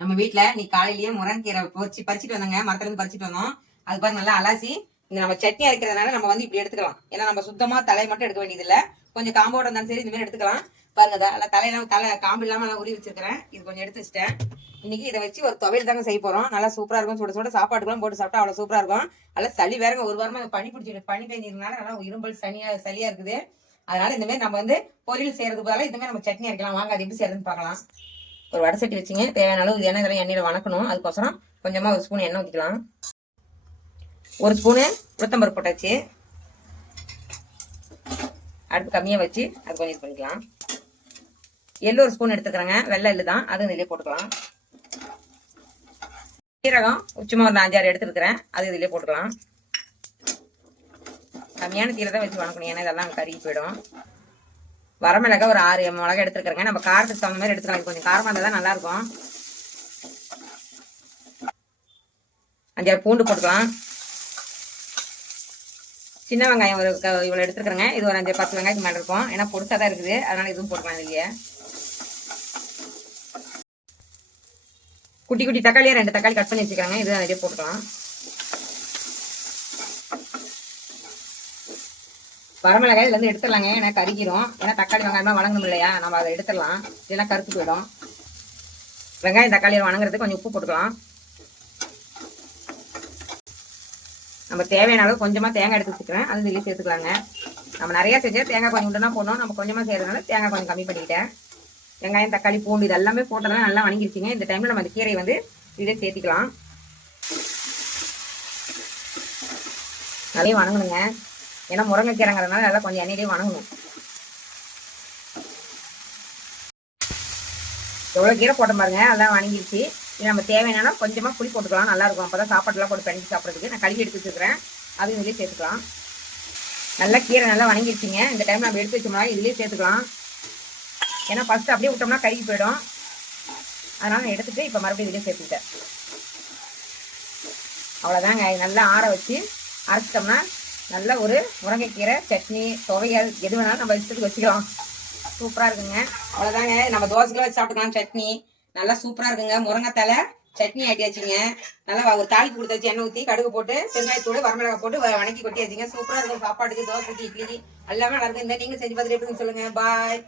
நம்ம வீட்டுல நீ காலையிலேயே முருங்கைக்கீரை பறிச்சுட்டு வந்தோங்க, மரத்துல இருந்து பறிச்சுட்டு வந்தோம். அது பாரு நல்லா அலாசி இந்த நம்ம சட்னி அரைக்கிறதுனால நம்ம வந்து இப்படி எடுத்துக்கலாம். ஏன்னா நம்ம சுத்தமா தலையை மட்டும் எடுக்க வேண்டியது இல்ல, கொஞ்சம் காம்போட இருந்தாலும் சரி இந்த மாதிரி எடுத்துக்கலாம். பாருங்க தலையெல்லாம் காம்பு இல்லாம நல்லா உருவி வச்சிருக்கிறேன். இது கொஞ்சம் எடுத்து வச்சிட்டேன். இன்னைக்கு இதை வச்சு ஒரு துவையல் தாங்க செய்ய போறோம். நல்லா சூப்பரா இருக்கும். சுட சுட சாப்பாட்டுக்குலாம் போட்டு சாப்பிட்டா அவ்வளவு சூப்பரா இருக்கும். நல்லா சளி வேறங்க, ஒரு வாரமா பனி பிடிச்சிட்டு பனி பெய்ஞ்சதுனால நல்லா இரும்பல் சளியா இருக்குது. அதனால இந்த மாதிரி நம்ம வந்து பொரியல் செய்யறதுக்கு பதிலாக இந்த மாதிரி நம்ம சட்னி அரைக்கலாம். வாங்க அது எப்படி செய்யறதுன்னு பார்க்கலாம். ஒரு வடை சட்டி வச்சுங்க, தேவையான அளவு எண்ணெய் இதெல்லாம் எண்ணெயில வணக்கணும். அதுக்கோசரம் கொஞ்சமா ஒரு ஸ்பூன் எண்ணெய் ஊற்றிக்கலாம். ஒரு ஸ்பூனு உளுத்தம்பருப்பு போட்டாச்சு. அடுப்பு கம்மியாக வச்சு அது கொஞ்சம் இது பண்ணிக்கலாம். எள்ளு ஒரு ஸ்பூன் எடுத்துக்கிறேங்க, வெள்ளை எள்ளு தான், அது இதிலே போட்டுக்கலாம். சீரகம் சும்மா ஒரு 5-6 எடுத்துருக்கிறேன், அது இதிலே போட்டுக்கலாம். கம்மியான தீரை தான் வச்சு வணக்கணும், ஏன்னா இதெல்லாம் கருகி போயிடும். வரமிளகா ஒரு 6 மிளகா எடுத்துருக்கிறேங்க. நம்ம காரத்துக்கு தகுந்த மாதிரி எடுத்துக்கலாம். கொஞ்சம் காரமாக இருந்தால் தான் நல்லா இருக்கும். 5-6 பூண்டு போட்டுக்கலாம். சின்ன வெங்காயம் ஒரு இவ்வளோ எடுத்துருக்கிறேங்க. இது ஒரு 5-10 வெங்காயத்துக்கு மேலே இருக்கும், ஏன்னா பொடிசா தான் இருக்குது, அதனால இதுவும் போட்டுக்கலாம். இல்லையே குட்டி குட்டி தக்காளியாக 2 தக்காளி கட் பண்ணி வச்சுக்கிறாங்க, இது நிறைய போட்டுக்கலாம். வரமிளகாய் இதுல இருந்து எடுத்துடலாங்க, ஏன்னா கருகிரும். ஏன்னா தக்காளி வெங்காயமா வணங்கணும் இல்லையா, நம்ம அதை எடுத்துடலாம், இல்லைன்னா கருத்து போயிடும். வெங்காயம் தக்காளி வணங்குறது கொஞ்சம் உப்பு போட்டுக்கலாம். நம்ம தேவையான அளவு கொஞ்சமா தேங்காய் எடுத்து வச்சுக்கிறேன், அது இதுலேயே சேர்த்துக்கலாங்க. நம்ம நிறைய செஞ்சா தேங்காய் கொஞ்சம் உண்டுனா போடணும், நம்ம கொஞ்சமா செய்யறதுனால தேங்காய் கொஞ்சம் கம்மி பண்ணிக்கிட்டேன். வெங்காயம் தக்காளி பூண்டு இது எல்லாமே போட்டதெல்லாம் நல்லா வணங்கிருச்சிங்க. இந்த டைம்ல நம்ம அந்த கீரையை வந்து இதே சேர்த்திக்கலாம். நிறைய வணங்கணுங்க, ஏன்னா முருங்கைக்கீரைங்கிறதுனால நல்லா கொஞ்சம் எண்ணெயிலே வணங்கணும். எவ்வளோ கீரை போட்ட பாருங்க, அதெல்லாம் வணங்கிருச்சு. இது நம்ம தேவையான கொஞ்சமா புளி போட்டுக்கலாம், நல்லா இருக்கும். அப்பதான் சாப்பாட்டுலாம் போட்டு பிணைஞ்சு சாப்பிட்றதுக்கு. நான் கழுவி எடுத்து வச்சுக்கிறேன், அது இதுலேயே சேர்த்துக்கலாம். நல்லா கீரை நல்லா வணங்கிருச்சிங்க. இந்த டைம் நம்ம எடுத்து வச்சோம்னா இதுலேயே சேர்த்துக்கலாம், ஏன்னா ஃபர்ஸ்ட் அப்படியே விட்டோம்னா கருகி போயிடும். அதனால நான் எடுத்துட்டு இப்போ மறுபடியும் இதுலேயே சேர்த்துக்கிட்டேன். அவ்வளோதாங்க. நல்லா ஆற வச்சு அரைச்சிட்டோம்னா நல்ல ஒரு முருங்கைக்கீரை சட்னி துவையல் எது வேணாலும் நம்ம இஷ்டத்துக்கு வச்சுக்கலாம். சூப்பரா இருக்குங்க. அவ்வளோதாங்க, நம்ம தோசைக்குள்ள வச்சு சாப்பிட்டுக்கலாம். சட்னி நல்லா சூப்பரா இருக்குங்க. முருங்கைத்தலை சட்னி ஆட்டியாச்சுங்க. நல்லா ஒரு தாளிப்பு கொடுத்தாச்சு, எண்ணெய் ஊற்றி கடுகு போட்டு பெருங்காயத்தூள் வரமிளகாய் போட்டு வணக்கி கொட்டியாச்சுங்க. சூப்பரா இருக்கும். சாப்பாட்டுக்கு, தோசைக்கு, இட்லிக்கு எல்லாமே நல்லா இருக்கு. இந்த நீங்க செஞ்சு பார்த்துட்டு எப்படின்னு சொல்லுங்க. பாய்.